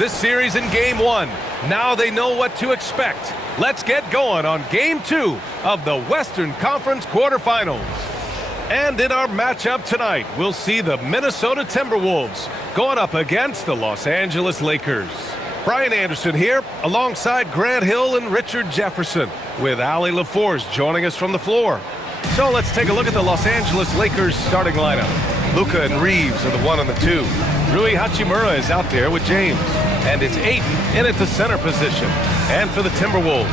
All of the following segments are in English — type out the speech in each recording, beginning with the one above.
this series in Game 1. Now they know what to expect. Let's get going on Game 2 of the Western Conference quarterfinals. And in our matchup tonight, we'll see the Minnesota Timberwolves going up against the Los Angeles Lakers. Brian Anderson here, alongside Grant Hill and Richard Jefferson, with Allie LaForce joining us from the floor. So let's take a look at the Los Angeles Lakers starting lineup. Luka and Reeves are the 1 and the 2. Rui Hachimura is out there with James. And it's Ayton in at the center position. And for the Timberwolves,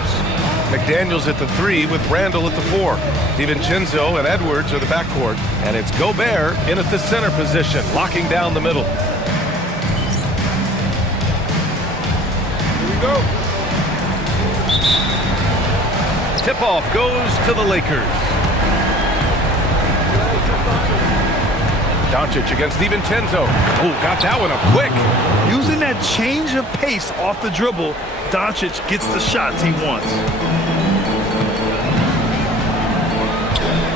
McDaniels at the 3 with Randall at the 4. DiVincenzo and Edwards are the backcourt. And it's Gobert in at the center position, locking down the middle. Here we go. Tip-off goes to the Lakers. Doncic against DiVincenzo. Oh, got that one up quick. Using that change of pace off the dribble, Doncic gets the shots he wants.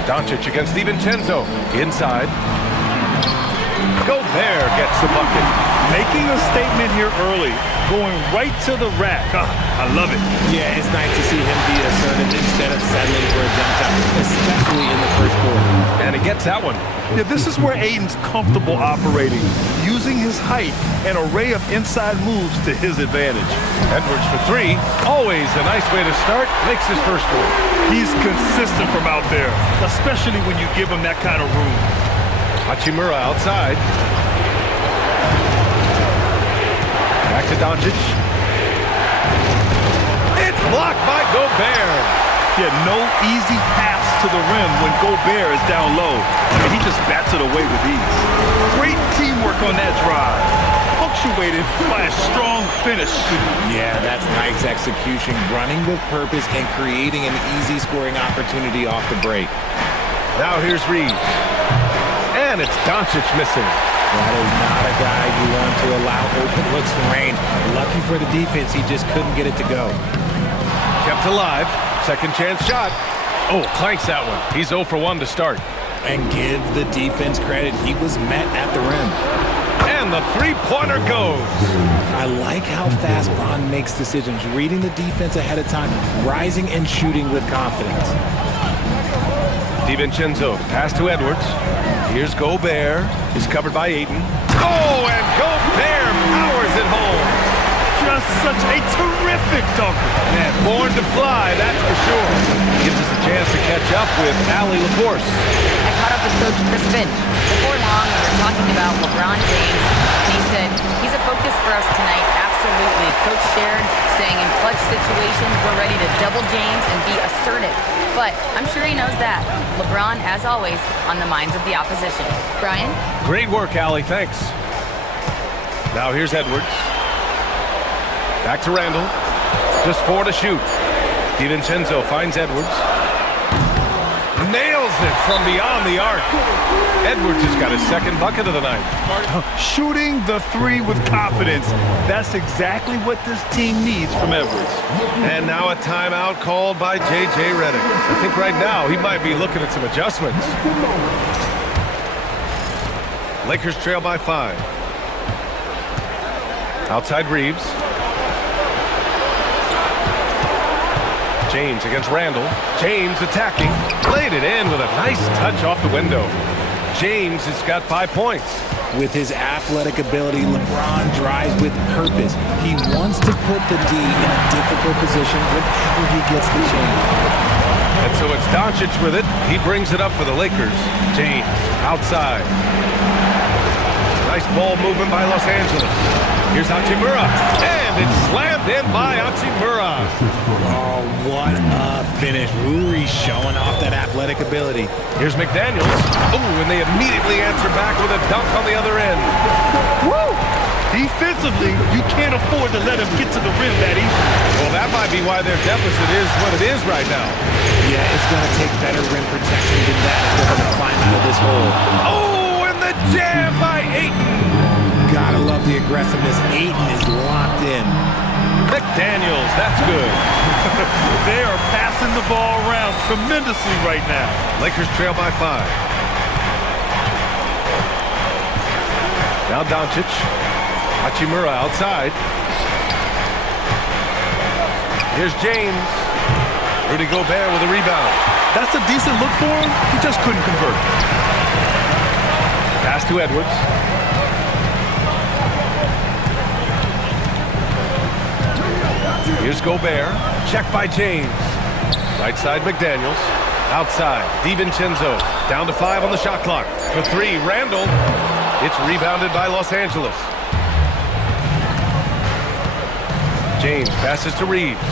Doncic against DiVincenzo. Inside. Gobert gets the bucket. Making a statement here early, going right to the rack. I love it. Yeah, it's nice to see him be assertive instead of settling for a jump shot, especially in the first quarter. And he gets that one. Yeah, this is where Ayton's comfortable operating, using his height and array of inside moves to his advantage. Edwards for 3. Always a nice way to start. Makes his first one. He's consistent from out there, especially when you give him that kind of room. Hachimura outside. Back to Doncic. It's blocked by Gobert. Yeah, no easy pass to the rim when Gobert is down low. I mean, he just bats it away with ease. Great teamwork on that drive. Punctuated by a strong finish. Yeah, that's nice execution, running with purpose and creating an easy scoring opportunity off the break. Now here's Reeves. And it's Doncic missing. That is not a guy you want to allow open looks from range. Lucky for the defense, he just couldn't get it to go. Kept alive. Second chance shot. Oh, clanks that one. He's 0 for 1 to start. And give the defense credit. He was met at the rim. And the three-pointer goes. I like how fast Bron makes decisions, reading the defense ahead of time, rising and shooting with confidence. DiVincenzo, pass to Edwards. Here's Gobert. He's covered by Ayton. Oh, and Gobert powers it home. Just such a terrific dunker. Man, born to fly, that's for sure. Gives us a chance to catch up with Allie LaForce. I caught up with Coach Chris Finch. Before long, we were talking about LeBron James, and he said, he's a focus for us tonight, absolutely. Coach shared, saying in clutch situations, we're ready to double James and be assertive. But I'm sure he knows that. LeBron, as always, on the minds of the opposition. Brian? Great work, Allie, thanks. Now here's Edwards. Back to Randall. Just 4 to shoot. DiVincenzo finds Edwards. Nails it from beyond the arc. Edwards has got his second bucket of the night. Shooting the 3 with confidence. That's exactly what this team needs from Edwards. And now a timeout called by J.J. Redick. I think right now he might be looking at some adjustments. Lakers trail by 5. Outside Reeves. James against Randall. James attacking. Played it in with a nice touch off the window. James has got 5 points. With his athletic ability, LeBron drives with purpose. He wants to put the D in a difficult position whenever he gets the chance. And so it's Doncic with it. He brings it up for the Lakers. James outside. Nice ball movement by Los Angeles. Here's Hachimura. And it's slammed in by Hachimura. Oh, what a finish. Rui showing off that athletic ability. Here's McDaniels. Oh, and they immediately answer back with a dunk on the other end. Woo! Defensively, you can't afford to let him get to the rim that easy. Well, that might be why their deficit is what it is right now. Yeah, it's going to take better rim protection than that if they're going to climb out of this hole. Oh, and the jam by Ayton. Gotta love the aggressiveness. Ayton is locked in. McDaniels, that's good. They are passing the ball around tremendously right now. Lakers trail by 5. Now Doncic. Hachimura outside. Here's James. Rudy Gobert with a rebound. That's a decent look for him. He just couldn't convert. Pass to Edwards. Here's Gobert. Check by James. Right side McDaniels. Outside DiVincenzo. Down to 5 on the shot clock. For 3, Randall. It's rebounded by Los Angeles. James passes to Reeves.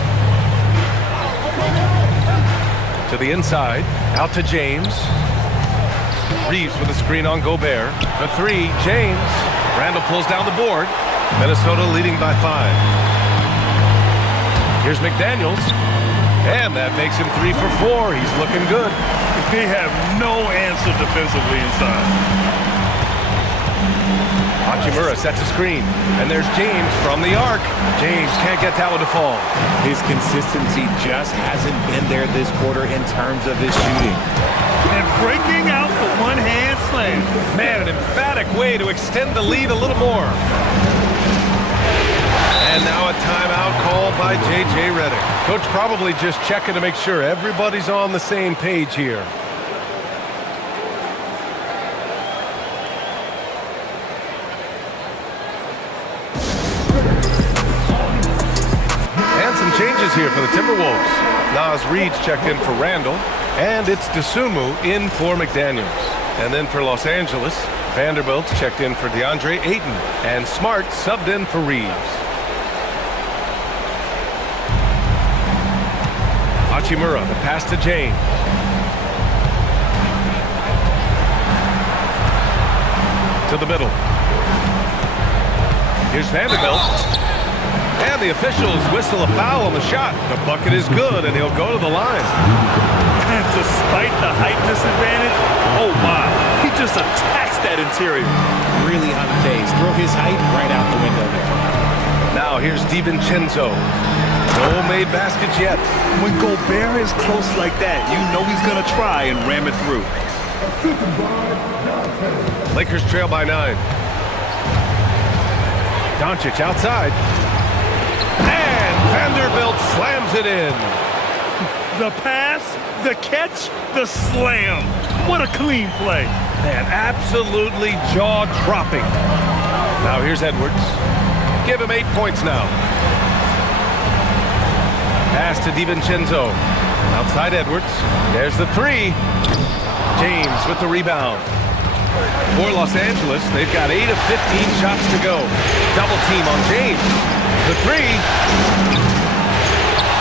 To the inside. Out to James. Reeves with a screen on Gobert. For 3, James. Randall pulls down the board. Minnesota leading by 5. Here's McDaniels. And that makes him 3 for 4. He's looking good. They have no answer defensively inside. Hachimura sets a screen. And there's James from the arc. James can't get that one to fall. His consistency just hasn't been there this quarter in terms of his shooting. And breaking out the one-hand slam. Man, an emphatic way to extend the lead a little more. And now a timeout called by J.J. Redick. Coach probably just checking to make sure everybody's on the same page here. And some changes here for the Timberwolves. Naz Reid's checked in for Randall. And it's Dosunmu in for McDaniels. And then for Los Angeles, Vanderbilt's checked in for DeAndre Ayton. And Smart subbed in for Reeves. Hachimura, the pass to James. To the middle. Here's Vanderbilt. And the officials whistle a foul on the shot. The bucket is good, and he'll go to the line. And despite the height disadvantage, oh my, he just attacks that interior. Really unfazed. Throw his height right out the window there. Now here's DiVincenzo. No made baskets yet. When Gobert is close like that, you know he's going to try and ram it through. Lakers trail by 9. Doncic outside. And Vanderbilt slams it in. The pass, the catch, the slam. What a clean play. Man, absolutely jaw-dropping. Now here's Edwards. Give him 8 points now. Pass to DiVincenzo. Outside Edwards. There's the 3. James with the rebound. For Los Angeles, they've got 8 of 15 shots to go. Double team on James. The 3.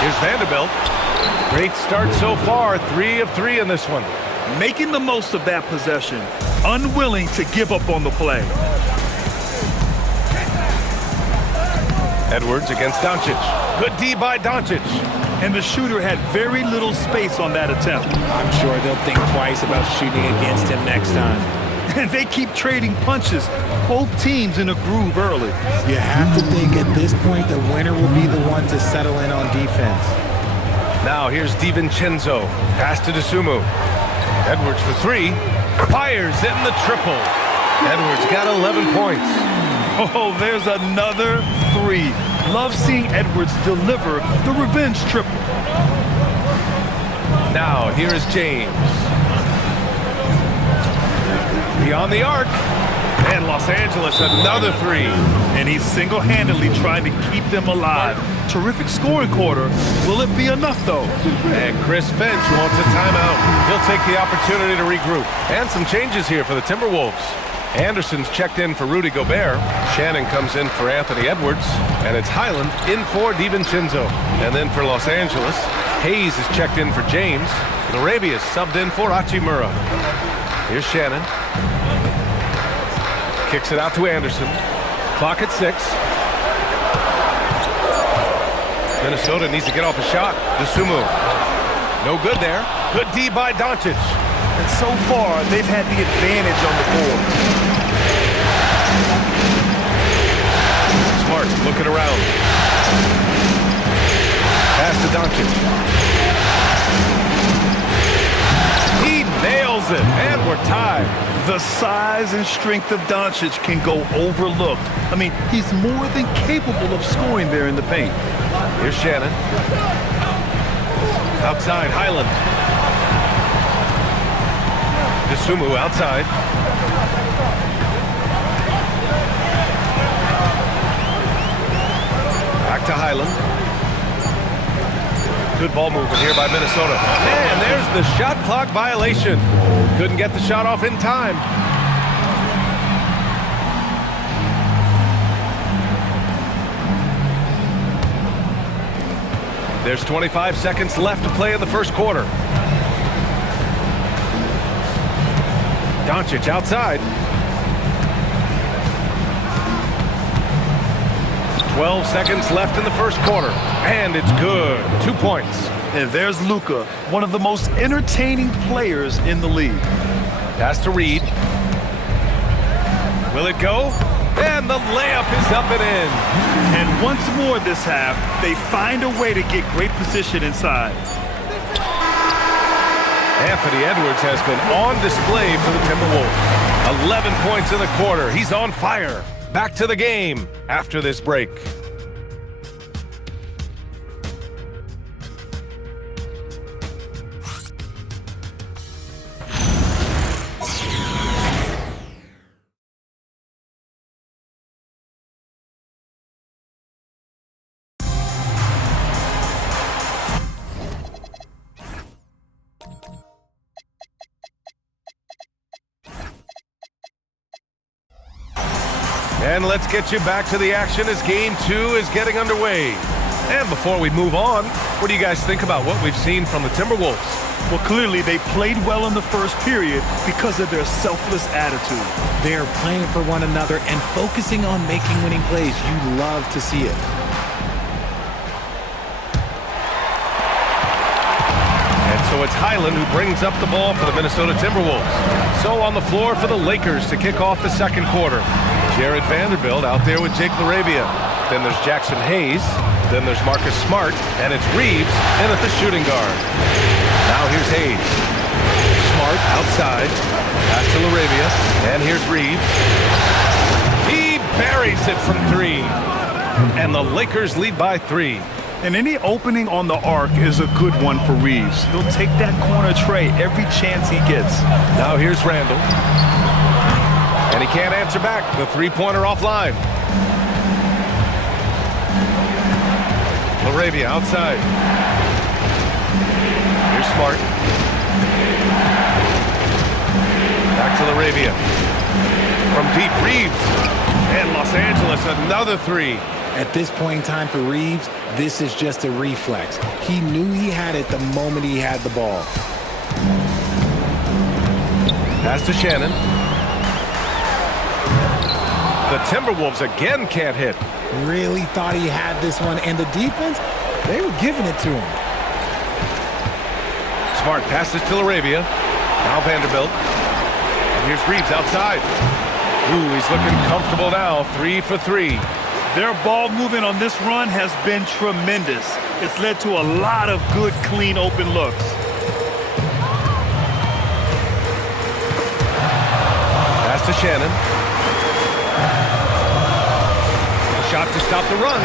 Here's Vanderbilt. Great start so far. 3 of 3 in this one. Making the most of that possession. Unwilling to give up on the play. Edwards against Doncic. Good D by Doncic. And the shooter had very little space on that attempt. I'm sure they'll think twice about shooting against him next time. And they keep trading punches. Both teams in a groove early. You have to think at this point the winner will be the one to settle in on defense. Now here's DiVincenzo. Pass to Dosunmu. Edwards for 3. Fires in the triple. Edwards got 11 points. Oh, there's another 3. Love seeing Edwards deliver the revenge triple. Now here is James. Beyond the arc. And Los Angeles another 3. And he's single-handedly trying to keep them alive. Terrific scoring quarter. Will it be enough, though? And Chris Finch wants a timeout. He'll take the opportunity to regroup. And some changes here for the Timberwolves. Anderson's checked in for Rudy Gobert. Shannon comes in for Anthony Edwards. And it's Highland in for DiVincenzo. And then for Los Angeles, Hayes is checked in for James. Larabia's subbed in for Hachimura. Here's Shannon. Kicks it out to Anderson. Clock at 6. Minnesota needs to get off a shot. Dosunmu. No good there. Good D by Doncic. And so far, they've had the advantage on the board. Smart looking around. Pass to Doncic. He nails nails it, and we're tied. The size and strength of Doncic can go overlooked. I mean, he's more than capable of scoring there in the paint. Here's Shannon. Outside, Highland. Dosunmu outside. Back to Highland. Good ball movement here by Minnesota. And there's the shot clock violation. Couldn't get the shot off in time. There's 25 seconds left to play in the first quarter. Doncic outside. 12 seconds left in the first quarter. And it's good. 2 points. And there's Luka, one of the most entertaining players in the league. Pass to Reed. Will it go? And the layup is up and in. And once more this half, they find a way to get great position inside. Anthony Edwards has been on display for the Timberwolves. 11 points in the quarter. He's on fire. Back to the game after this break. And let's get you back to the action as Game 2 is getting underway. And before we move on, what do you guys think about what we've seen from the Timberwolves? Well, clearly they played well in the first period because of their selfless attitude. They're playing for one another and focusing on making winning plays. You love to see it. And so it's Highland who brings up the ball for the Minnesota Timberwolves. So on the floor for the Lakers to kick off the second quarter. Jared Vanderbilt out there with Jake LaRavia. Then there's Jackson Hayes. Then there's Marcus Smart. And it's Reeves in at the shooting guard. Now here's Hayes. Smart outside. Pass to LaRavia. And here's Reeves. He buries it from three. And the Lakers lead by 3. And any opening on the arc is a good one for Reeves. He'll take that corner tray every chance he gets. Now here's Randall. And he can't answer back. The three-pointer offline. LaRavia outside. Here's Smart. Back to LaRavia. From deep, Reeves. And Los Angeles, another 3. At this point in time for Reeves, this is just a reflex. He knew he had it the moment he had the ball. Pass to Shannon. The Timberwolves again can't hit. Really thought he had this one, and the defense, they were giving it to him. Smart passes to LaRavia. Now Vanderbilt. And here's Reeves outside. Ooh, he's looking comfortable now. 3 for 3. Their ball movement on this run has been tremendous. It's led to a lot of good, clean, open looks. Pass to Shannon. Shot to stop the run.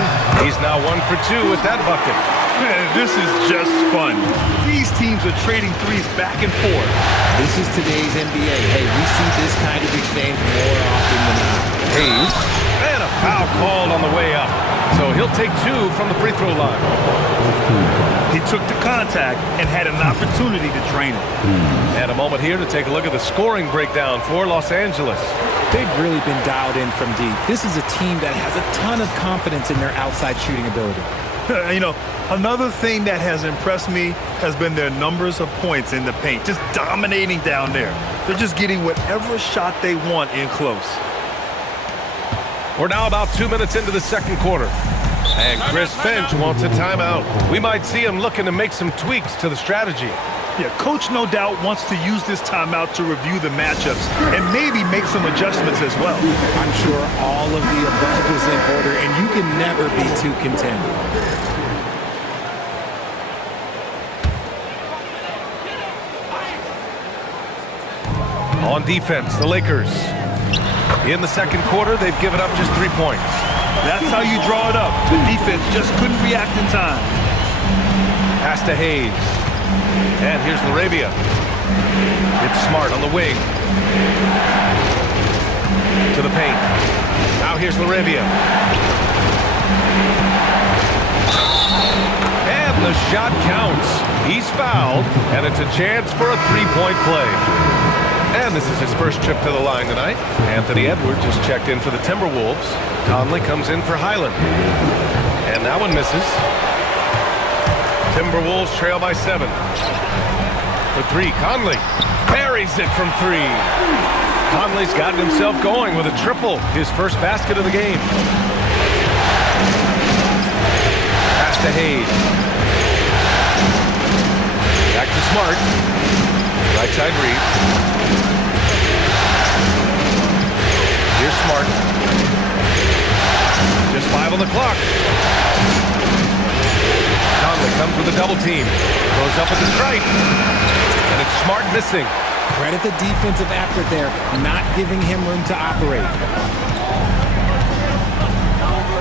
He's now 1 for 2 with that bucket. Man, this is just fun. These teams are trading threes back and forth. This is today's NBA. Hey, we see this kind of exchange more often than not. Hayes. And a foul called on the way up. So he'll take 2 from the free throw line. He took the contact and had an opportunity to drain it. And a moment here to take a look at the scoring breakdown for Los Angeles. They've really been dialed in from deep. This is a team that has a ton of confidence in their outside shooting ability. You know, another thing that has impressed me has been their numbers of points in the paint, just dominating down there. They're just getting whatever shot they want in close. We're now about 2 minutes into the second quarter. And Chris Finch wants a timeout. We might see him looking to make some tweaks to the strategy. Yeah, coach no doubt wants to use this timeout to review the matchups and maybe make some adjustments as well. I'm sure all of the above is in order, and you can never be too content. On defense, the Lakers. In the second quarter, they've given up just 3 points. That's how you draw it up. The defense just couldn't react in time. Pass to Hayes. And here's Laravia. It's Smart on the wing. To the paint. Now here's Laravia. And the shot counts. He's fouled, and it's a chance for a three-point play. And this is his first trip to the line tonight. Anthony Edwards just checked in for the Timberwolves. Conley comes in for Highland. And that one misses. Timberwolves trail by 7. For 3, Conley buries it from 3. Conley's gotten himself going with a triple, his first basket of the game. Pass to Hayes. Back to Smart. Right side Reeves. Here's Smart. Just 5 on the clock. Conley comes with a double team. Goes up with the strike. And it's Smart missing. Credit the defensive effort there, not giving him room to operate.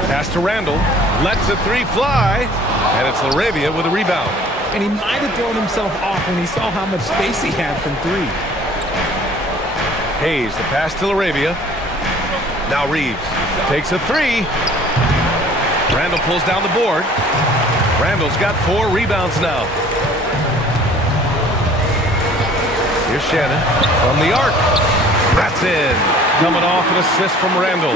Pass to Randall. Lets a 3 fly. And it's Laravia with a rebound. And he might have thrown himself off when he saw how much space he had from 3. Hayes, the pass to Laravia. Now Reeves takes a 3. Randall pulls down the board. Randall's got 4 rebounds now. Here's Shannon from the arc. That's in. Coming off an assist from Randall.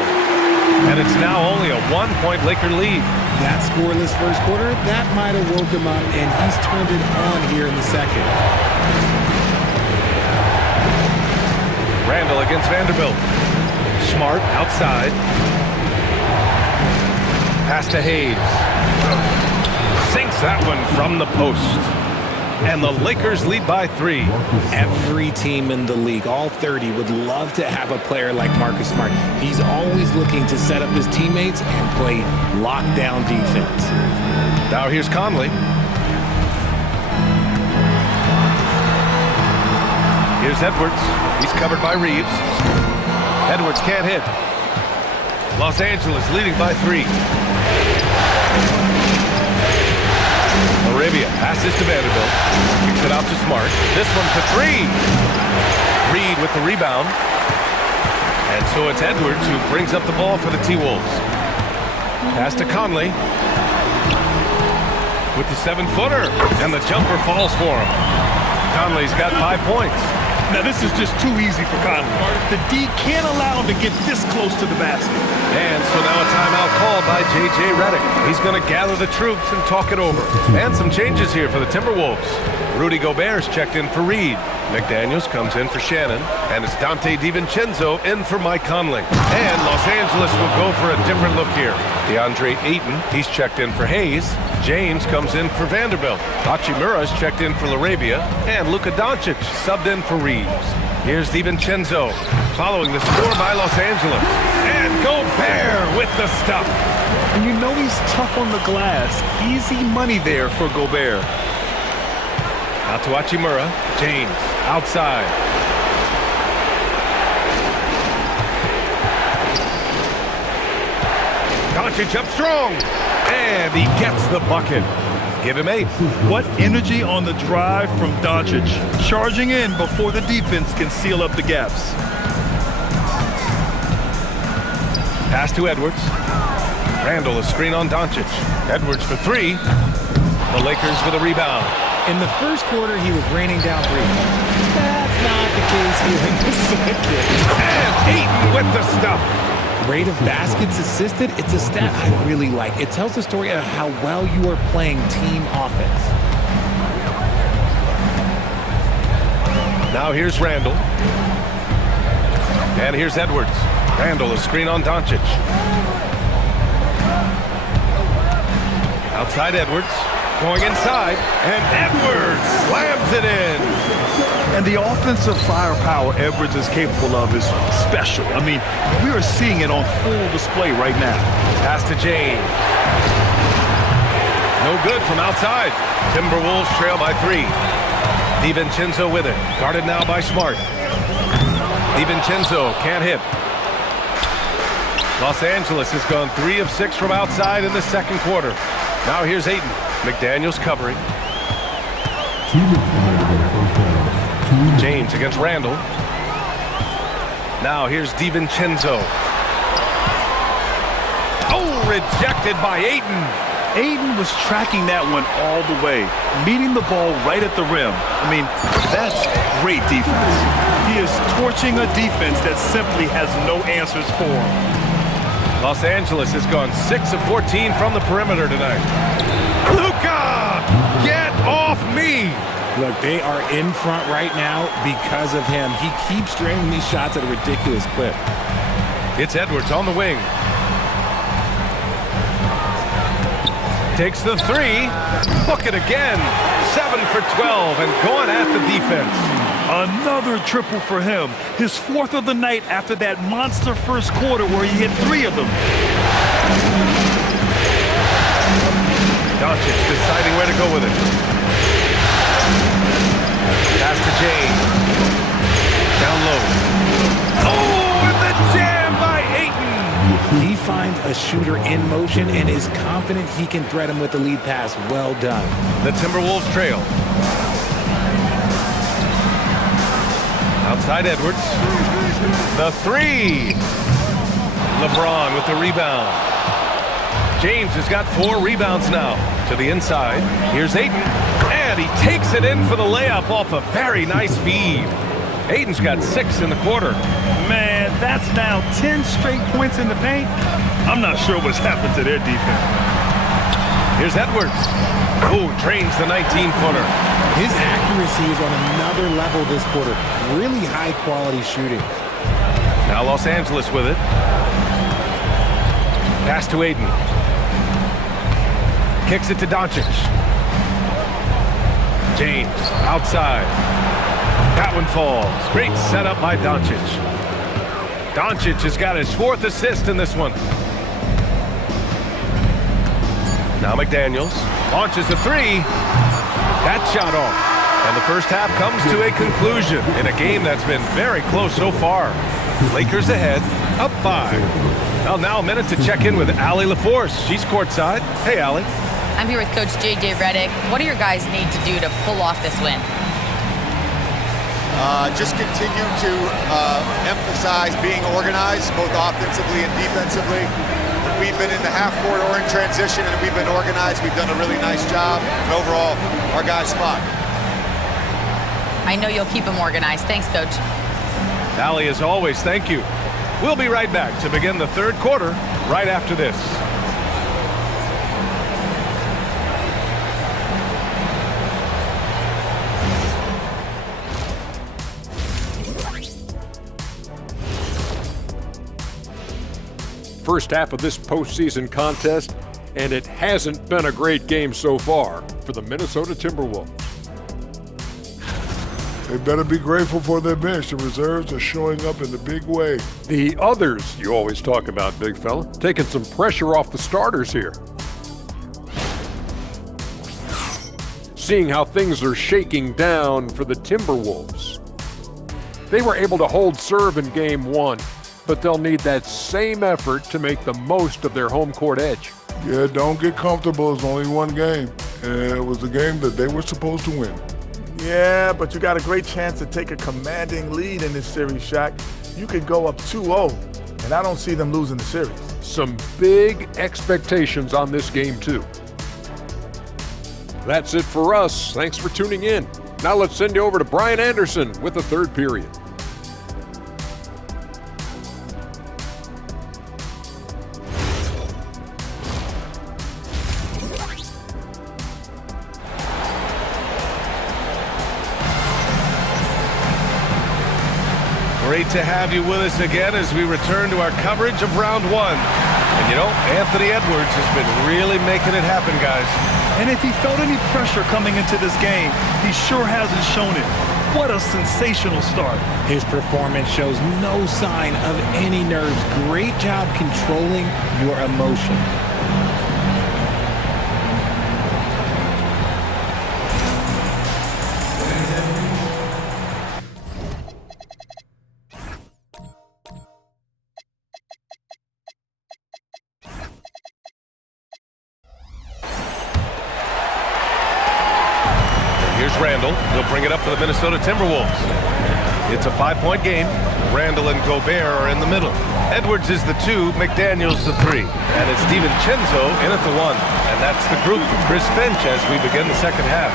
And it's now only a 1-point Laker lead. That scoreless first quarter, that might have woke him up, and he's turned it on here in the second. Randall against Vanderbilt. Smart outside. Pass to Hayes. Sinks that one from the post. And the Lakers lead by 3. Every team in the league, all 30, would love to have a player like Marcus Smart. He's always looking to set up his teammates and play lockdown defense. Now here's Conley. Here's Edwards. He's covered by Reeves. Edwards can't hit. Los Angeles leading by 3. Arabia passes to Vanderbilt. Kicks it out to Smart. This one for 3. Reed with the rebound. And so it's Edwards who brings up the ball for the T-Wolves. Pass to Conley. With the 7-footer. And the jumper falls for him. Conley's got 5 points. Now this is just too easy for Conley. The D can't allow him to get this close to the basket. And so now a timeout called by J.J. Redick. He's going to gather the troops and talk it over. And some changes here for the Timberwolves. Rudy Gobert's checked in for Reed. McDaniels comes in for Shannon. And it's Dante DiVincenzo in for Mike Conley. And Los Angeles will go for a different look here. DeAndre Ayton, he's checked in for Hayes. James comes in for Vanderbilt. Hachimura's checked in for Laravia. And Luka Doncic subbed in for Reeves. Here's DiVincenzo following the score by Los Angeles. And Gobert with the stuff. And you know he's tough on the glass. Easy money there for Gobert. Out to Hachimura. James outside. Doncic up strong. And he gets the bucket. Give him 8. What energy on the drive from Doncic. Charging in before the defense can seal up the gaps. Pass to Edwards. Randall, a screen on Doncic. Edwards for 3. The Lakers with a rebound. In the first quarter, he was raining down 3. That's not the case here in the second. And Ayton with the stuff. Rate of baskets assisted, it's a stat I really like. It tells the story of how well you are playing team offense. Now here's Randall. And here's Edwards. Randall, a screen on Doncic. Outside Edwards. Going inside. And Edwards slams it in. And the offensive firepower Edwards is capable of is special. I mean, we are seeing it on full display right now. Pass to James. No good from outside. Timberwolves trail by 3. DiVincenzo with it. Guarded now by Smart. DiVincenzo can't hit. Los Angeles has gone 3 of 6 from outside in the second quarter. Now here's Ayton. McDaniels covering. James against Randall. Now here's DiVincenzo. Oh, rejected by Ayton. Ayton was tracking that one all the way, meeting the ball right at the rim. I mean, that's great defense. He is torching a defense that simply has no answers for him. Los Angeles has gone 6 of 14 from the perimeter tonight. Luka, get off me! Look, they are in front right now because of him. He keeps draining these shots at a ridiculous clip. It's Edwards on the wing. Takes the 3. Book it again. 7 for 12 and going at the defense. Another triple for him. His 4th of the night after that monster first quarter where he hit 3 of them. Doncic deciding where to go with it. Pass to James. Down low. Oh, and the jam by Ayton. He finds a shooter in motion and is confident he can thread him with the lead pass. Well done. The Timberwolves trail. Outside Edwards. The 3. LeBron with the rebound. James has got 4 rebounds now. To the inside. Here's Ayton. And he takes it in for the layup off a very nice feed. Ayton's got 6 in the quarter. Man, that's now 10 straight points in the paint. I'm not sure what's happened to their defense. Here's Edwards. Oh, drains the 19-footer. His accuracy is on another level this quarter. Really high-quality shooting. Now Los Angeles with it. Pass to Ayton. Kicks it to Doncic. James outside. That one falls. Great setup by Doncic. Doncic has got his 4th assist in this one. Now McDaniels launches a 3. That shot off. And the first half comes to a conclusion in a game that's been very close so far. Lakers ahead, up 5. Well, now a minute to check in with Allie LaForce. She's courtside. Hey, Allie. I'm here with Coach J.J. Redick. What do your guys need to do to pull off this win? Just continue to emphasize being organized, both offensively and defensively. We've been in the half-court or in transition, and we've been organized. We've done a really nice job. And overall, our guys fought. I know you'll keep them organized. Thanks, Coach. Allie, as always, thank you. We'll be right back to begin the third quarter right after this. First half of this postseason contest, and it hasn't been a great game so far for the Minnesota Timberwolves. They better be grateful for their bench. The reserves are showing up in a big way. The others you always talk about, big fella, taking some pressure off the starters here. Seeing how things are shaking down for the Timberwolves. They were able to hold serve in game 1, but they'll need that same effort to make the most of their home court edge. Yeah, don't get comfortable. It's only one game, and it was the game that they were supposed to win. Yeah, but you got a great chance to take a commanding lead in this series, Shaq. You could go up 2-0, and I don't see them losing the series. Some big expectations on this game, too. That's it for us. Thanks for tuning in. Now let's send you over to Brian Anderson with the third period. Great to have you with us again as we return to our coverage of round 1. And you know, Anthony Edwards has been really making it happen, guys. And if he felt any pressure coming into this game, he sure hasn't shown it. What a sensational start. His performance shows no sign of any nerves. Great job controlling your emotions. Randall. He'll bring it up for the Minnesota Timberwolves. It's a 5-point game. Randall and Gobert are in the middle. Edwards is the 2, McDaniels the 3. And it's DiVincenzo in at the 1. And that's the group for Chris Finch as we begin the second half.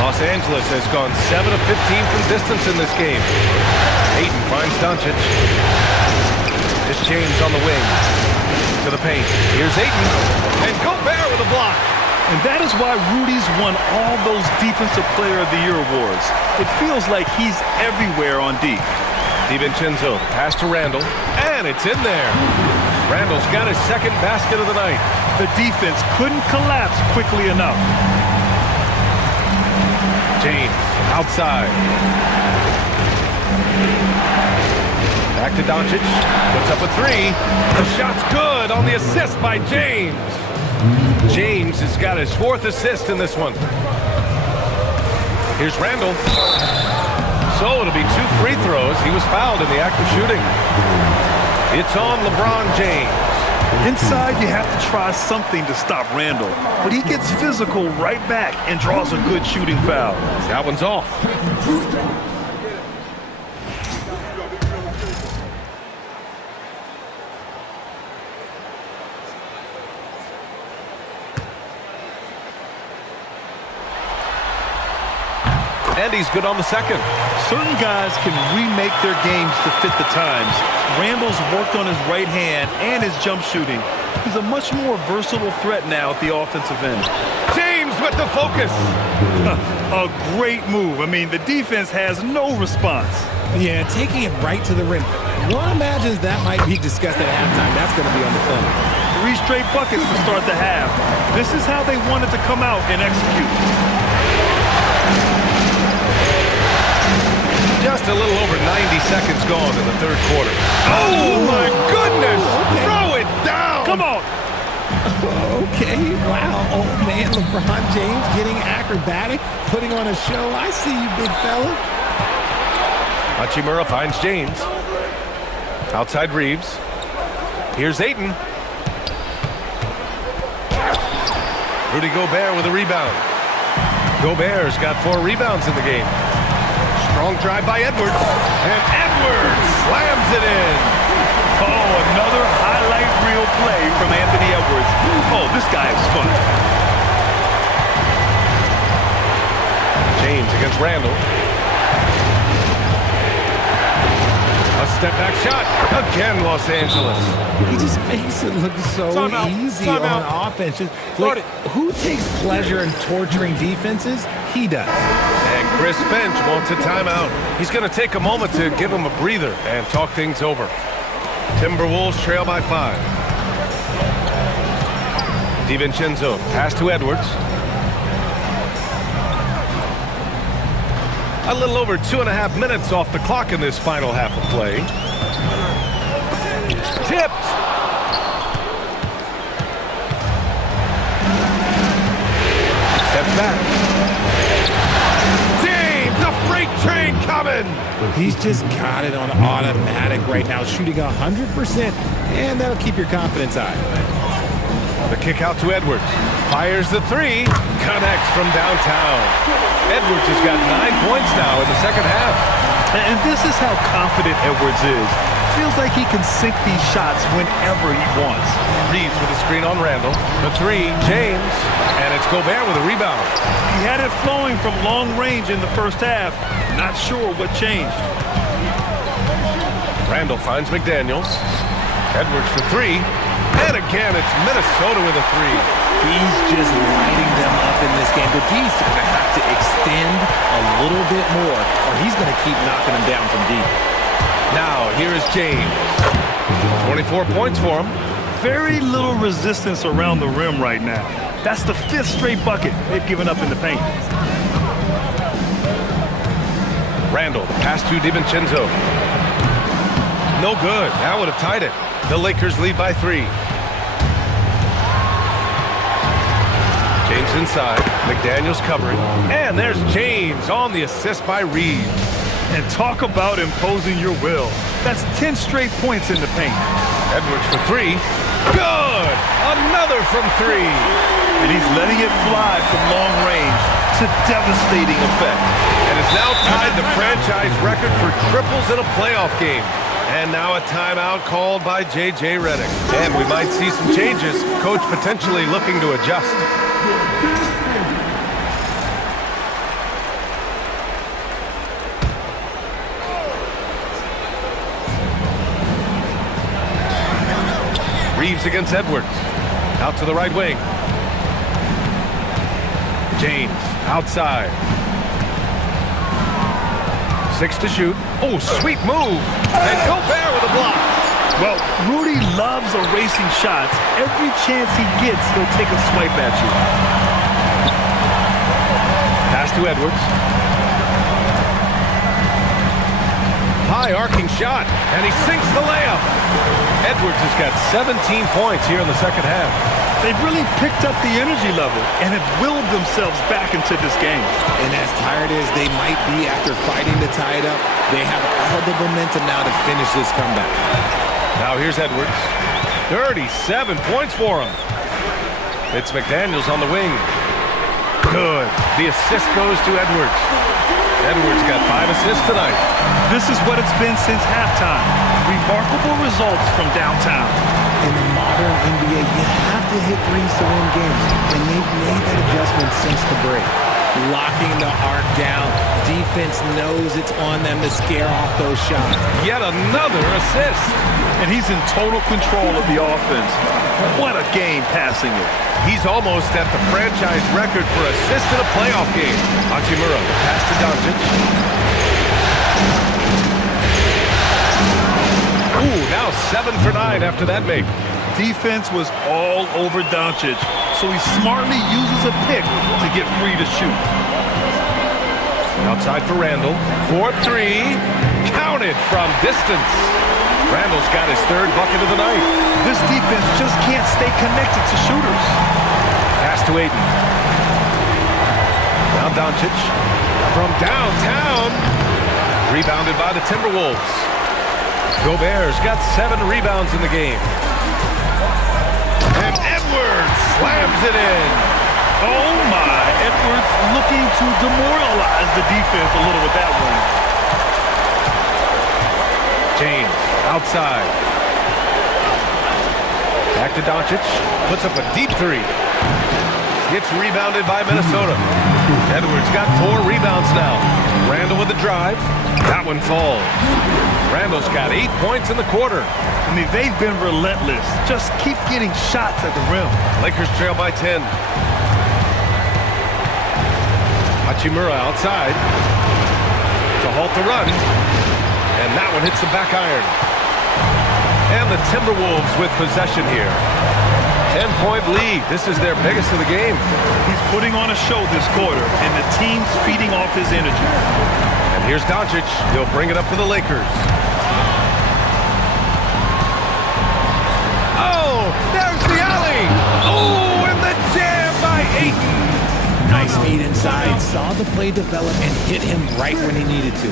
Los Angeles has gone 7 of 15 from distance in this game. Ayton finds Doncic. It's James on the wing. To the paint. Here's Ayton. And Gobert with a block. And that is why Rudy's won all those Defensive Player of the Year awards. It feels like he's everywhere on D. DiVincenzo, pass to Randall, and it's in there. Randall's got his second basket of the night. The defense couldn't collapse quickly enough. James, outside. Back to Doncic, puts up a 3. The shot's good on the assist by James. James has got his 4th assist in this one. Here's Randall. So it'll be 2 free throws. He was fouled in the act of shooting. It's on LeBron James. Inside, you have to try something to stop Randall. But he gets physical right back and draws a good shooting foul. That one's off. And he's good on the second. Certain guys can remake their games to fit the times. Randall's worked on his right hand and his jump shooting. He's a much more versatile threat now at the offensive end. James with the focus. A great move. I mean, the defense has no response. Yeah, taking it right to the rim. One imagines that might be discussed at halftime. That's going to be on the film. 3 straight buckets to start the half. This is how they wanted to come out and execute. Just a little over 90 seconds gone in the third quarter. Oh, my goodness! Okay. Throw it down! Come on! Okay, wow. Oh, man, LeBron James getting acrobatic, putting on a show. I see you, big fella. Hachimura finds James. Outside Reeves. Here's Ayton. Rudy Gobert with a rebound. Gobert's got 4 rebounds in the game. Strong drive by Edwards. And Edwards slams it in. Oh, another highlight reel play from Anthony Edwards. Oh, this guy is fun. James against Randall. A step-back shot. Again, Los Angeles. He just makes it look so easy on offense. Like, who takes pleasure in torturing defenses? He does. And Chris Finch wants a timeout. He's going to take a moment to give him a breather and talk things over. Timberwolves trail by 5. DiVincenzo, pass to Edwards. A little over 2.5 minutes off the clock in this final half of play. Tipped. Steps back. James, a freight train coming. He's just got it on automatic right now, shooting 100%, and that'll keep your confidence high. The kick out to Edwards. Fires the 3. Connects from downtown. Edwards has got 9 points now in the second half. And this is how confident Edwards is. Feels like he can sink these shots whenever he wants. Reeves with a screen on Randall. The 3, James. And it's Gobert with a rebound. He had it flowing from long range in the first half. Not sure what changed. Randall finds McDaniels. Edwards for 3. And again, it's Minnesota with a 3. He's just lighting them up in this game. But he's going to have to extend a little bit more, or he's going to keep knocking them down from deep. Now, here is James. 24 points for him. Very little resistance around the rim right now. That's the 5th straight bucket they've given up in the paint. Randall, the pass to DiVincenzo. No good. That would have tied it. The Lakers lead by 3. James inside. McDaniels covering. And there's James on the assist by Reeves. And talk about imposing your will. That's 10 straight points in the paint. Edwards for 3. Good! Another from 3. And he's letting it fly from long range. to devastating effect. And it's now tied the franchise record for triples in a playoff game. And now a timeout called by J.J. Redick. And we might see some changes. Coach potentially looking to adjust. Reeves against Edwards. Out to the right wing. James outside. 6 to shoot. Oh, sweet move. And Gobert with a block. Well, Rudy loves erasing shots. Every chance he gets, he'll take a swipe at you. Pass to Edwards. High arcing shot, and he sinks the layup. Edwards has got 17 points here in the second half. They've really picked up the energy level and have willed themselves back into this game. And as tired as they might be after fighting to tie it up, they have all the momentum now to finish this comeback. Now here's Edwards. 37 points for him. It's McDaniels on the wing. Good. The assist goes to Edwards. Edwards got 5 assists tonight. This is what it's been since halftime. Remarkable results from downtown. In the modern NBA, you have to hit threes to win games, and they've made that adjustment since the break. Locking the arc down. Defense knows it's on them to scare off those shots. Yet another assist. And he's in total control of the offense. What a game passing it. He's almost at the franchise record for assists in a playoff game. Hachimura, pass to Doncic. Ooh, now 7 for 9 after that make. Defense was all over Doncic, so he smartly uses a pick to get free to shoot. Outside for Randall. 4-3. Counted from distance. Randall's got his 3rd bucket of the night. This defense just can't stay connected to shooters. Pass to Ayton. Now Doncic. From downtown. Rebounded by the Timberwolves. Gobert's got 7 rebounds in the game. And Edwards slams it in. Oh my, Edwards looking to demoralize the defense a little with that one. James outside. Back to Doncic. Puts up a deep 3. Gets rebounded by Minnesota. Edwards got 4 rebounds now. Randall with the drive. That one falls. Randall's got 8 points in the quarter. I mean, they've been relentless. Just keep getting shots at the rim. Lakers trail by 10. Hachimura outside to halt the run. And that one hits the back iron. And the Timberwolves with possession here. 10-point lead. This is their biggest of the game. He's putting on a show this quarter, and the team's feeding off his energy. And here's Doncic. He'll bring it up for the Lakers. Oh, there's the alley. Oh, and the jam by Ayton. Nice feed inside, saw the play develop and hit him right when he needed to.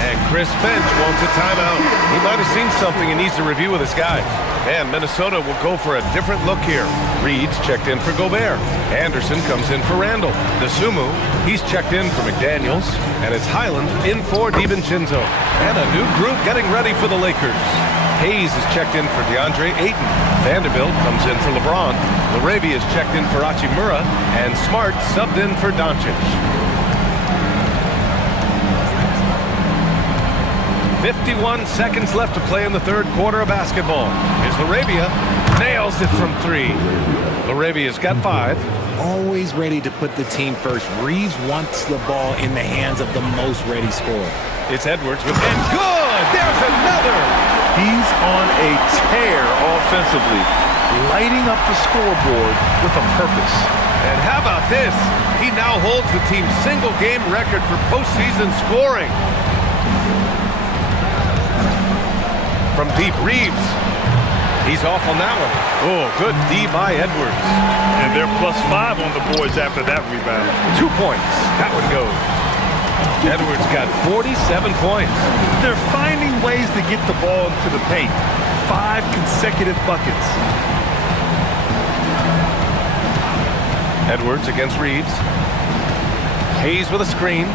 And Chris Finch wants a timeout. He might have seen something and needs to review with his guys. And Minnesota will go for a different look here. Reed's checked in for Gobert. Anderson comes in for Randall. DeSumo, he's checked in for McDaniels. And it's Highland in for DiVincenzo. And a new group getting ready for the Lakers. Hayes is checked in for DeAndre Ayton. Vanderbilt comes in for LeBron. LaRavia is checked in for Hachimura. And Smart subbed in for Doncic. 51 seconds left to play in the 3rd quarter of basketball. Here's LaRavia. Nails it from 3. LaRavia's got 5. Always ready to put the team first. Reeves wants the ball in the hands of the most ready scorer. It's Edwards with, and good! There's another! He's on a tear offensively, lighting up the scoreboard with a purpose. And how about this? He now holds the team's single-game record for postseason scoring. From deep, Reeves. He's off on that one. Oh, good D by Edwards. And they're +5 on the boards after that rebound. 2 points. That one goes. Edwards got 47 points. They're finding ways to get the ball into the paint. 5 consecutive buckets. Edwards against Reeves. Hayes with a screen.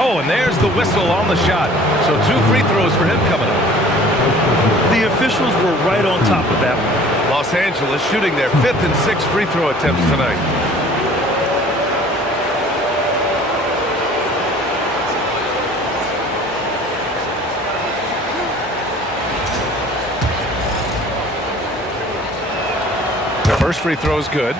Oh, and there's the whistle on the shot. So 2 free throws for him coming up. The officials were right on top of that one. Los Angeles shooting their 5th and 6th free throw attempts tonight. The first free throw is good.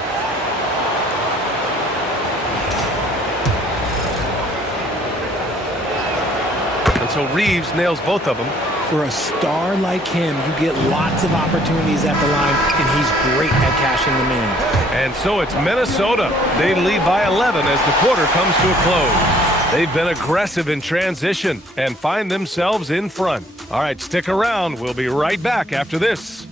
And so Reeves nails both of them. For a star like him, you get lots of opportunities at the line, and he's great at cashing them in. And so it's Minnesota. They lead by 11 as the quarter comes to a close. They've been aggressive in transition and find themselves in front. All right, stick around. We'll be right back after this.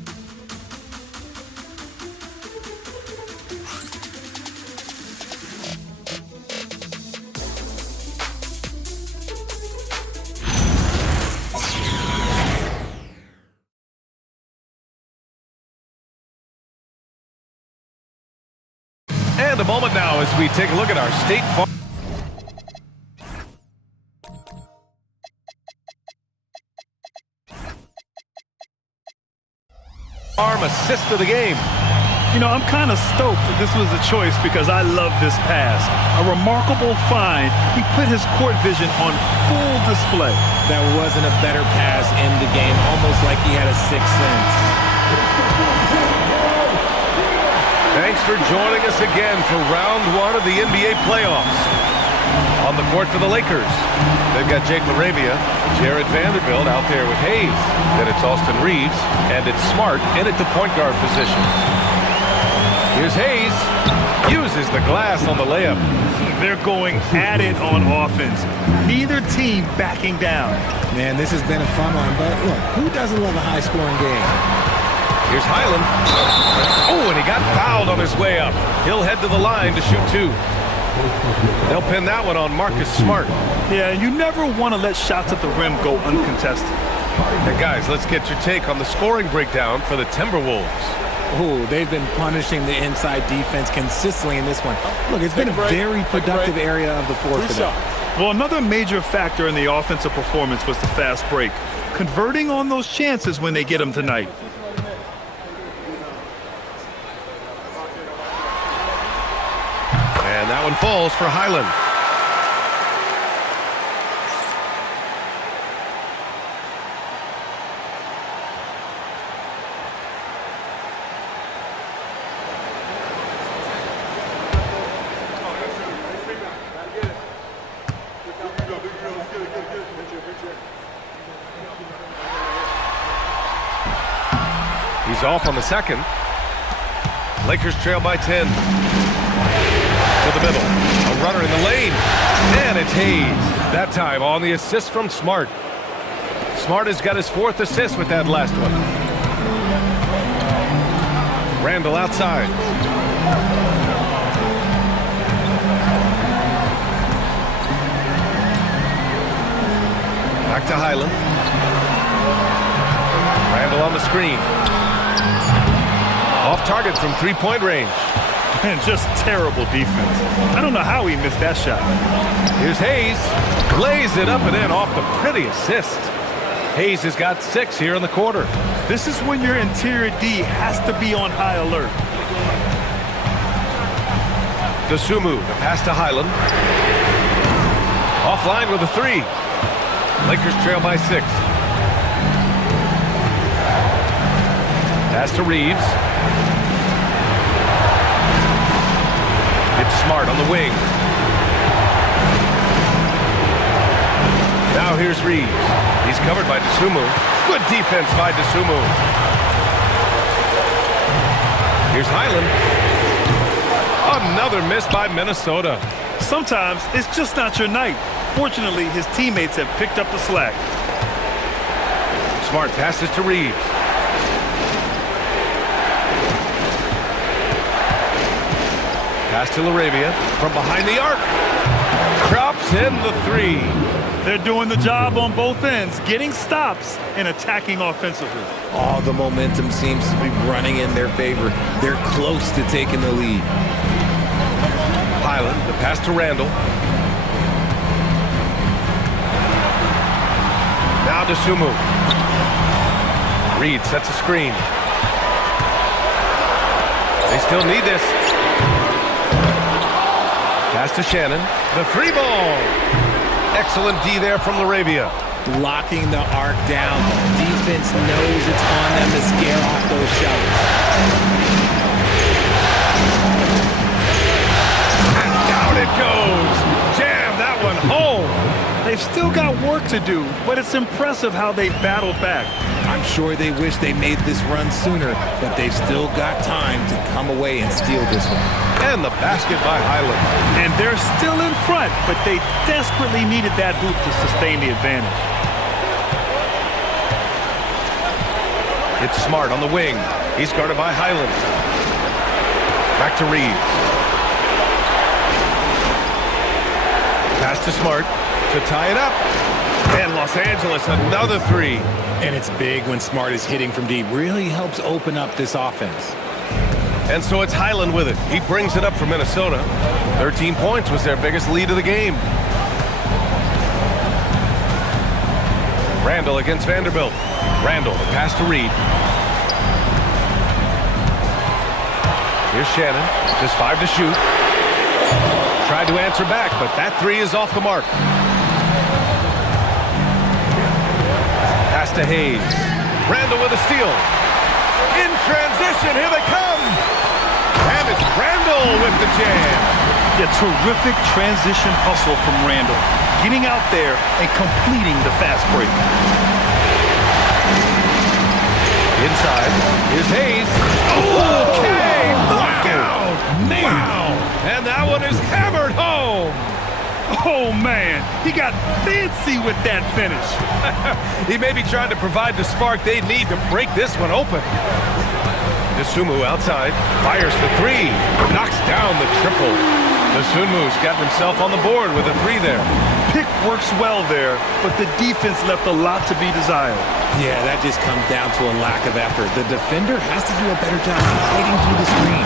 And a moment now as we take a look at our State Farm assist of the game. You know, I'm kind of stoked that this was a choice because I love this pass. A remarkable find. He put his court vision on full display. That wasn't a better pass in the game, almost like he had a sixth sense. Thanks for joining us again for round 1 of the NBA playoffs. On the court for the Lakers, they've got Jake LaRavia, Jared Vanderbilt out there with Hayes. Then it's Austin Reeves, and it's Smart in at the point guard position. Here's Hayes, uses the glass on the layup. They're going at it on offense. Neither team backing down. Man, this has been a fun one, but look, who doesn't love a high-scoring game? Here's Highland. Oh, and he got fouled on his way up. He'll head to the line to shoot 2. They'll pin that one on Marcus Smart. Yeah, you never want to let shots at the rim go uncontested. And guys, let's get your take on the scoring breakdown for the Timberwolves. Oh, they've been punishing the inside defense consistently in this one. Look, it's been a very productive area of the floor for them. Well, another major factor in the offensive performance was the fast break. Converting on those chances when they get them tonight. And that one falls for Highland. He's off on the second. Lakers trail by 10. To the middle. A runner in the lane. And it's Hayes. That time on the assist from Smart. Smart has got his 4th assist with that last one. Randall outside. Back to Highland. Randall on the screen. Off target from 3-point range. And just terrible defense. I don't know how he missed that shot. Here's Hayes. Lays it up and in off the pretty assist. Hayes has got 6 here in the quarter. This is when your interior D has to be on high alert. Dosunmu, the pass to Highland. Offline with a 3. Lakers trail by 6. Pass to Reeves. It's Smart on the wing. Now here's Reeves. He's covered by Dosunmu. Good defense by Dosunmu. Here's Highland. Another miss by Minnesota. Sometimes it's just not your night. Fortunately, his teammates have picked up the slack. Smart passes to Reeves. Pass to LaRavia from behind the arc. Drops in the 3. They're doing the job on both ends, getting stops and attacking offensively. All the momentum seems to be running in their favor. They're close to taking the lead. Highland, the pass to Randall. Now to Sumu. Reed sets a screen. They still need this. Pass to Shannon. The free ball. Excellent D there from Laravia. Locking the arc down. Defense knows it's on them to scare off those shots. And down it goes. Jam that one home. They've still got work to do, but it's impressive how they've battled back. I'm sure they wish they made this run sooner, but they've still got time to come away and steal this one. And the basket by Highland. And they're still in front, but they desperately needed that hoop to sustain the advantage. It's Smart on the wing. He's guarded by Highland. Back to Reeves. Pass to Smart to tie it up. And Los Angeles, another three. And it's big when Smart is hitting from deep. Really helps open up this offense. And so it's Highland with it. He brings it up for Minnesota. 13 points was their biggest lead of the game. Randall against Vanderbilt. Randall, the pass to Reed. Here's Shannon. Just 5 to shoot. Tried to answer back, but that three is off the mark. Pass to Hayes. Randall with a steal. In transition, here they come. And it's Randall with the jam. Yeah, terrific transition hustle from Randall. Getting out there and completing the fast break. Inside, here's Hayes. Okay, knockout. Man. Wow. And that one is hammered home. Oh, man, he got fancy with that finish. He may be trying to provide the spark they need to break this one open. Sumu outside, fires for three, knocks down the triple. Sumu's got himself on the board with a three there. Pick works well there, but the defense left a lot to be desired. Yeah, that just comes down to a lack of effort. The defender has to do a better job fighting through the screen.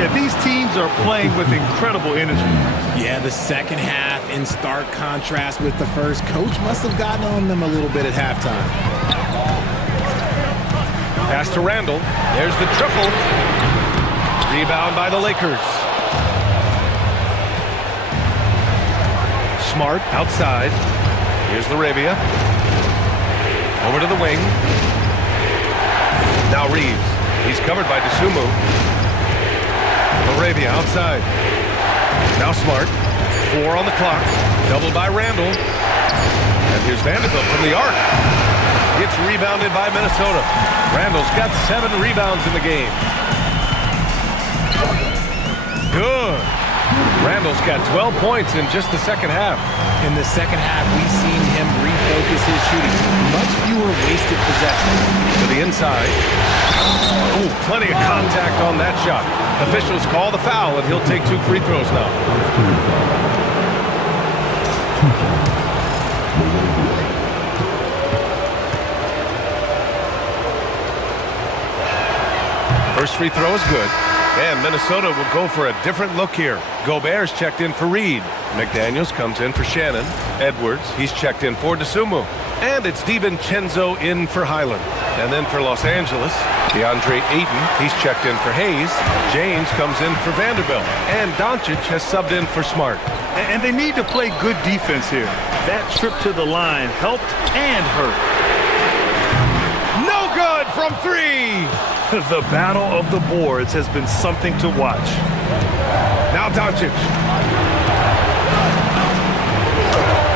Yeah, these teams are playing with incredible energy. Yeah, the second half in stark contrast with the first. Coach must have gotten on them a little bit at halftime. Pass to Randall. There's the triple. Rebound by the Lakers. Smart outside. Here's Laravia. Over to the wing. Now Reeves. He's covered by Sumu. Laravia outside. Now Smart. 4 on the clock. Doubled by Randall. And here's Vanderbilt from the arc. Gets rebounded by Minnesota. Randall's got 7 rebounds in the game. Good. Randall's got 12 points in just the second half. In the second half, we've seen him refocus his shooting. Much fewer wasted possessions. To the inside. Ooh, plenty of contact on that shot. Officials call the foul, and he'll take 2 free throws now. First free throw is good. And Minnesota will go for a different look here. Gobert's checked in for Reed. McDaniels comes in for Shannon. Edwards, he's checked in for Sumu. And it's DiVincenzo in for Highland. And then for Los Angeles, DeAndre Ayton, he's checked in for Hayes. James comes in for Vanderbilt. And Doncic has subbed in for Smart. And they need to play good defense here. That trip to the line helped and hurt. No good from 3. The battle of the boards has been something to watch. Now Doncic.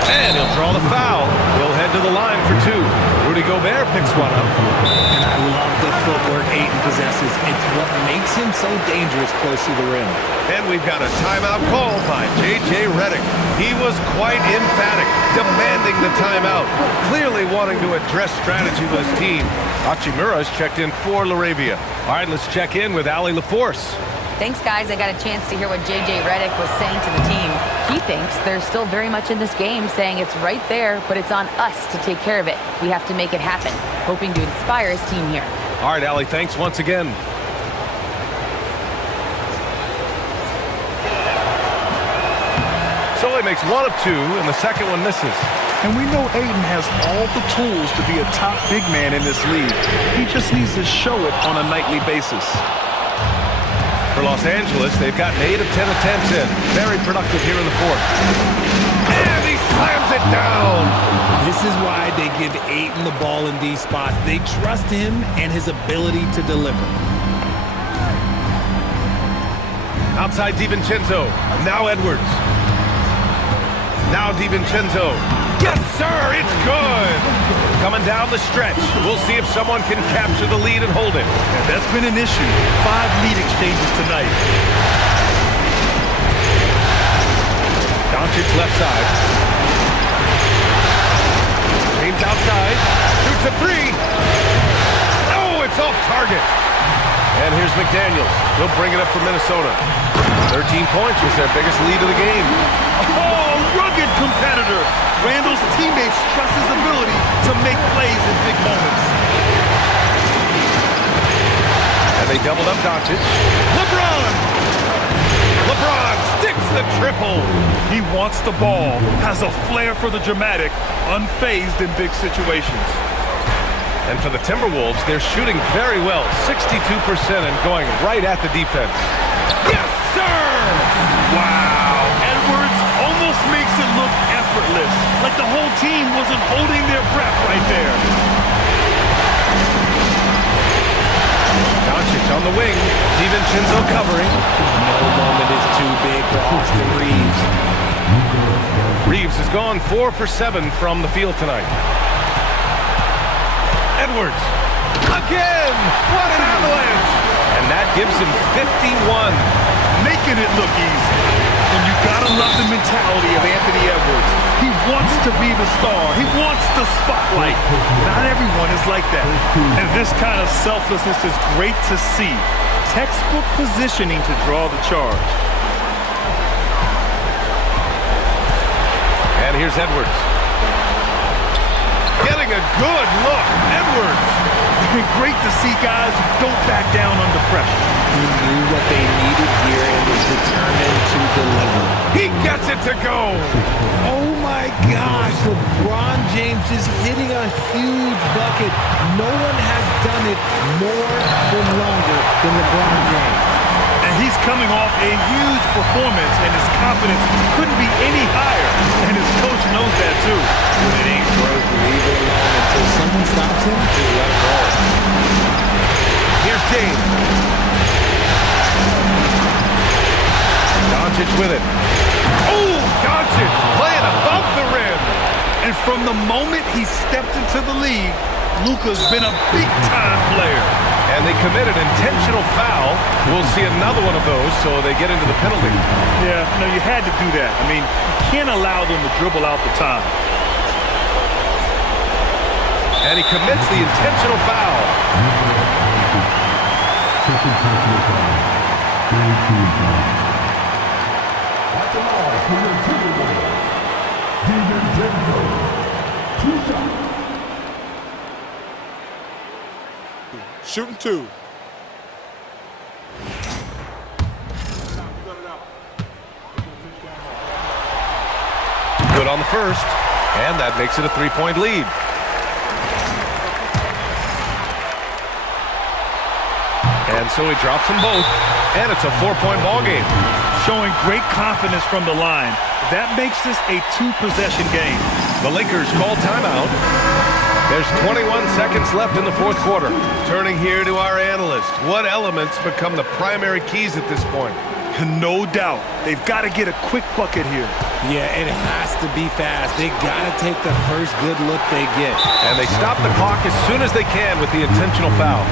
And he'll draw the foul. He'll head to the line for 2. Rudy Gobert picks one up. And I love the footwork Ayton possesses. It's what makes him so dangerous close to the rim. And we've got a timeout called by J.J. Redick. He was quite emphatic, demanding the timeout, clearly wanting to address strategy with his team. Hachimura's checked in for Laravia. All right, let's check in with Allie LaForce. Thanks, guys. I got a chance to hear what J.J. Redick was saying to the team. He thinks they're still very much in this game, saying it's right there, but it's on us to take care of it. We have to make it happen, hoping to inspire his team here. All right, Allie, thanks once again. So he makes one of two, and the second one misses. And we know Ayton has all the tools to be a top big man in this league. He just needs to show it on a nightly basis. For Los Angeles, they've got 8 of 10 attempts in. Very productive here in the fourth. And he slams it down. This is why they give Ayton the ball in these spots. They trust him and his ability to deliver. Outside DiVincenzo. Now Edwards. Now DiVincenzo. Yes, sir, it's good. Coming down the stretch. We'll see if someone can capture the lead and hold it. And that's been an issue. 5 lead exchanges tonight. Doncic left side. James outside. Shoots a 3. Oh, it's off target. And here's McDaniels. He'll bring it up for Minnesota. 13 points was their biggest lead of the game. Oh, rugged competitor. Randall's teammates trust his ability to make plays in big moments. And they doubled up Doncic. LeBron sticks the triple. He wants the ball, has a flair for the dramatic, unfazed in big situations. And for the Timberwolves, they're shooting very well, 62% and going right at the defense. Yes, sir! Wow, Edwards almost makes it look effortless, like the whole team wasn't holding their breath right there. Doncic on the wing, DiVincenzo covering. No moment is too big for Austin Reeves. Reeves has gone 4 for 7 from the field tonight. Edwards, again! What an avalanche! And that gives him 51. Making it look easy. And you gotta love the mentality of Anthony Edwards. He wants to be the star. He wants the spotlight. Not everyone is like that. And this kind of selflessness is great to see. Textbook positioning to draw the charge. And here's Edwards. Getting a good look. Edwards. Great to see guys who don't back down under pressure. He knew what they needed here and was determined to deliver. He gets it to go. Oh my gosh, LeBron James is hitting a huge bucket. No one has done it more for longer than LeBron James. And he's coming off a huge performance, and his confidence couldn't be any higher. And his coach knows that too. When it ain't broke, leave it alone until someone stops him. Just let it go. Here's James. Doncic with it. Oh, Doncic playing above the rim. And from the moment he stepped into the league, Luka's been a big-time player. And they committed intentional foul. We'll see another one of those, so they get into the penalty. Yeah, no, you had to do that. I mean, you can't allow them to dribble out the time. And he commits the intentional foul. Shooting 2. Good on the first, and that makes it a 3-point lead. And so he drops them both, and it's a 4-point ball game. Showing great confidence from the line. That makes this a 2-possession game. The Lakers call timeout. There's 21 seconds left in the fourth quarter. Turning here to our analyst. What elements become the primary keys at this point? No doubt. They've got to get a quick bucket here. Yeah, it has to be fast. They got to take the first good look they get. And they stop the clock as soon as they can with the intentional foul.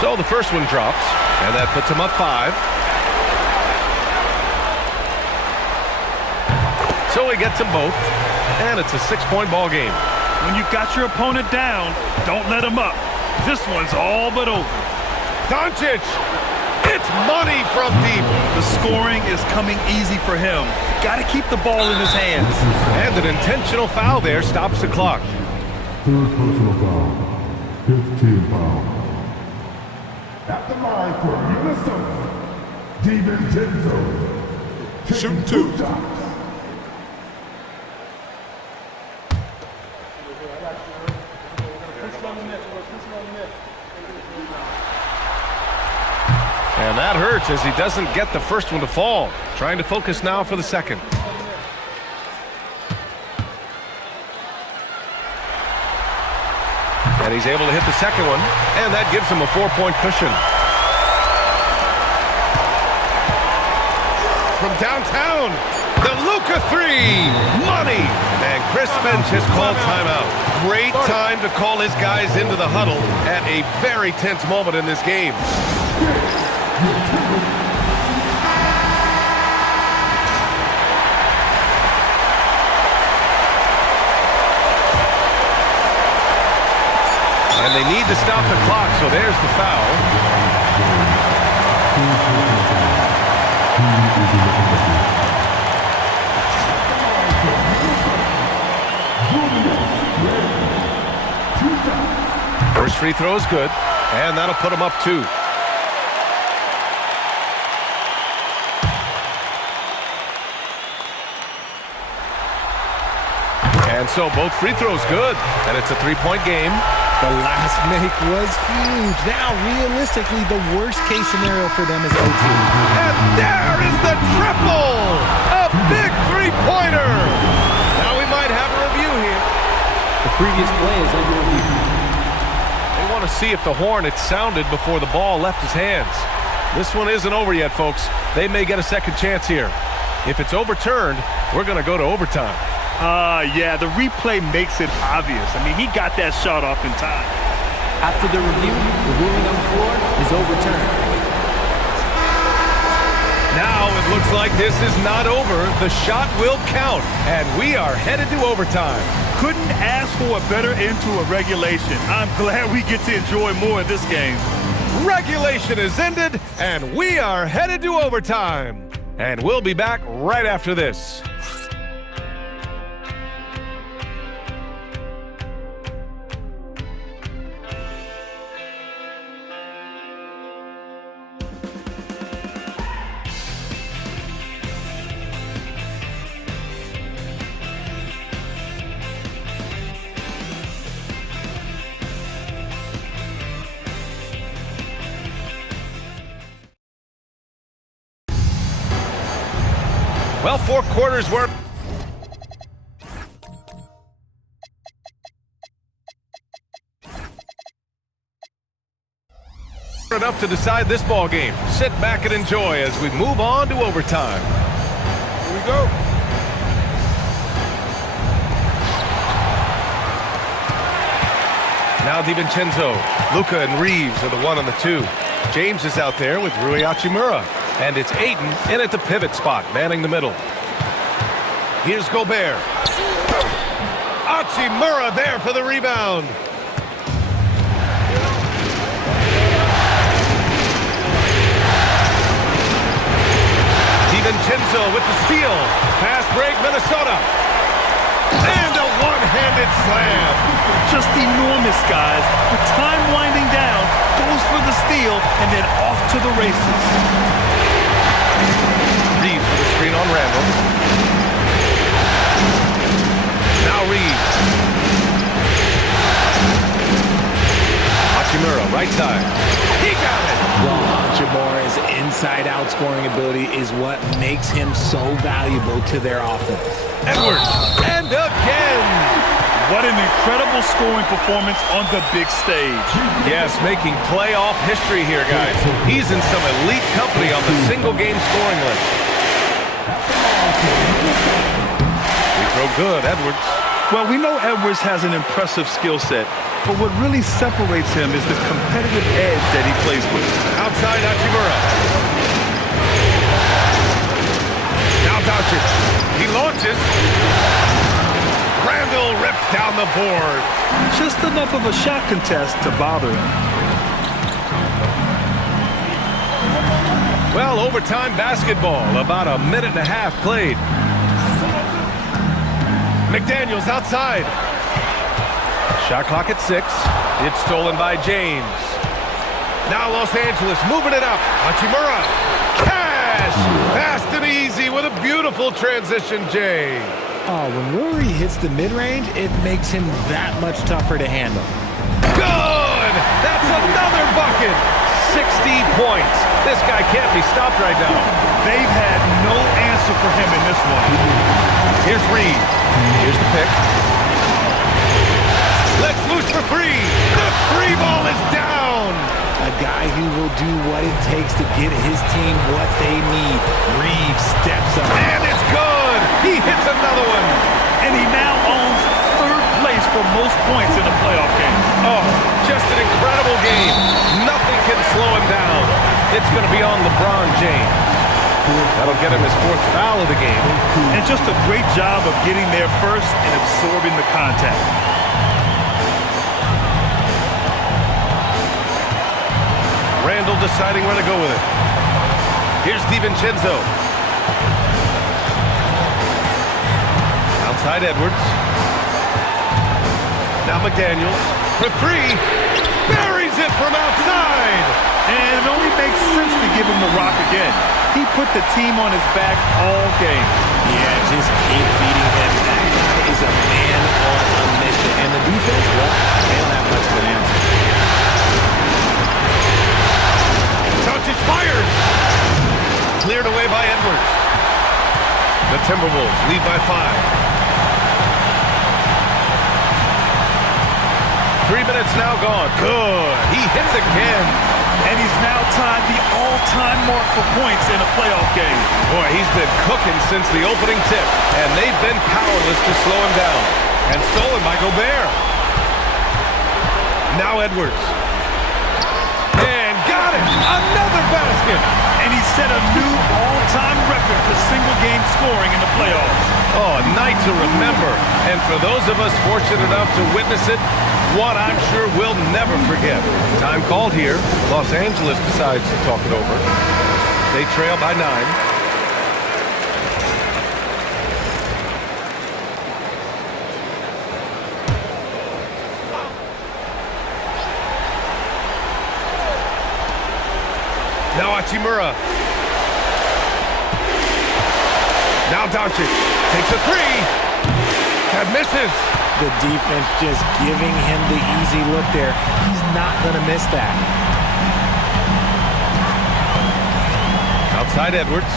So the first one drops, and that puts him up 5. So he gets them both, and it's a 6-point ball game. When you've got your opponent down, don't let him up. This one's all but over. Doncic! It's money from deep. The scoring is coming easy for him. Got to keep the ball in his hands. And an intentional foul there stops the clock. Third personal foul. 15 foul. At the line for Minnesota, DiVincenzo. Shoot 2. Shots. And that hurts as he doesn't get the first one to fall. Trying to focus now for the second. And he's able to hit the second one, and that gives him a 4-point cushion. From downtown, the Luka 3, money! And Chris Finch has called timeout. Great time to call his guys into the huddle at a very tense moment in this game. And they need to stop the clock, so there's the foul. First free throw is good, and that'll put him up 2. And so both free throws good, and it's a 3-point game. The last make was huge. Now, realistically, the worst-case scenario for them is OT. And there is the triple! A big three-pointer! Now we might have a review here. The previous play is under review. They want to see if the horn had sounded before the ball left his hands. This one isn't over yet, folks. They may get a second chance here. If it's overturned, we're going to go to overtime. Yeah, the replay makes it obvious. I mean, he got that shot off in time. After the review, the ruling on the floor is overturned. Now it looks like this is not over. The shot will count, and we are headed to overtime. Couldn't ask for a better end to a regulation. I'm glad we get to enjoy more of this game. Regulation is ended, and we are headed to overtime. And we'll be back right after this. Well, 4 quarters were enough to decide this ball game. Sit back and enjoy as we move on to overtime. Here we go. Now DiVincenzo, Luka and Reeves are the 1 and the 2. James is out there with Rui Hachimura. And it's Ayton in at the pivot spot, manning the middle. Here's Gobert. Hachimura there for the rebound. DiVincenzo with the steal. Fast break, Minnesota. And a one-handed slam. Just enormous, guys. With time winding down, goes for the steal, and then off to the races. Reeves with a screen on Randall. Now Reeves. Hachimura, right side. He got it! Well, Hachimura's inside-out scoring ability is what makes him so valuable to their offense. Edwards, and again! What an incredible scoring performance on the big stage. Yes, making playoff history here, guys. He's in some elite company on the single-game scoring list. Free throw good, Edwards. Well, we know Edwards has an impressive skill set. But what really separates him is the competitive edge that he plays with. Outside Hachimura. Now Doncic. He launches. Randall rips down the board. Just enough of a shot contest to bother him. Well, overtime basketball. About a minute and a half played. McDaniels outside. Shot clock at 6. It's stolen by James. Now Los Angeles moving it up. Hachimura. Cash! Fast and easy with a beautiful transition, Jay. Oh, when Rory hits the mid-range, it makes him that much tougher to handle. Good! That's another bucket! 60 points. This guy can't be stopped right now. They've had no answer for him in this one. Here's Reeves. Here's the pick. Let's loose for 3. The 3 ball is down. A guy who will do what it takes to get his team what they need. Reeves steps up. And it's good. He hits another one. And he now owns 3rd place for most points in a playoff game. Oh, just an incredible game. Nothing can slow him down. It's going to be on LeBron James. That'll get him his 4th foul of the game. And just a great job of getting there first and absorbing the contact. Randall deciding where to go with it. Here's DiVincenzo. Outside Edwards. Now McDaniels for 3. Buries it from outside. And it only makes sense to give him the rock again. He put the team on his back all game. Yeah, just keep feeding him. That guy is a man on a mission. And the defense, well, they don't have much of an answer. Doncic fires. Cleared away by Edwards. The Timberwolves lead by 5. 3 minutes now gone. Good. He hits again. And he's now tied the all-time mark for points in a playoff game. Boy, he's been cooking since the opening tip, and they've been powerless to slow him down. And stolen by Gobert. Now Edwards. And got it! Another basket! And he set a new all-time record for single-game scoring in the playoffs. Oh, a night to remember. And for those of us fortunate enough to witness it, one I'm sure we'll never forget. Time called here. Los Angeles decides to talk it over. They trail by 9. Now Hachimura. Now Doncic takes a 3 and misses. The defense just giving him the easy look there. He's not going to miss that. Outside Edwards.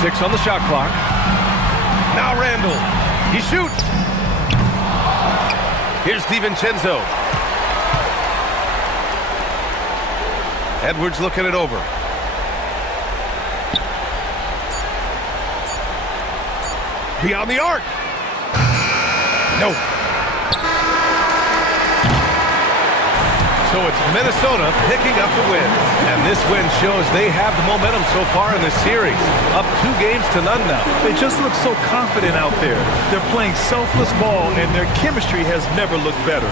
Six on the shot clock. Now Randall. He shoots. Here's DiVincenzo. Edwards looking it over. Beyond the arc. No. So it's Minnesota picking up the win. And this win shows they have the momentum so far in this series. Up 2-0 now. They just look so confident out there. They're playing selfless ball, and their chemistry has never looked better.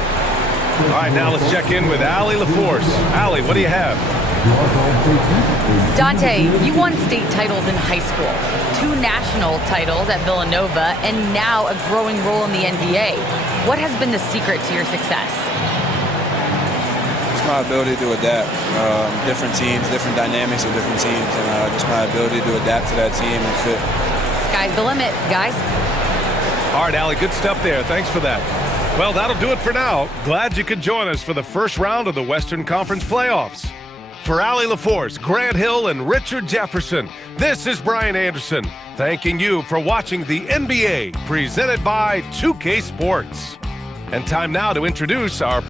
All right, now let's check in with Allie LaForce. Allie, what do you have? Dante, you won state titles in high school, 2 national titles at Villanova, and now a growing role in the NBA. What has been the secret to your success? It's my ability to adapt. Different teams, different dynamics of different teams, and just my ability to adapt to that team and fit. Sky's the limit, guys. All right, Allie, good stuff there. Thanks for that. Well, that'll do it for now. Glad you could join us for the first round of the Western Conference playoffs. For Allie LaForce, Grant Hill, and Richard Jefferson, this is Brian Anderson, thanking you for watching the NBA presented by 2K Sports. And time now to introduce our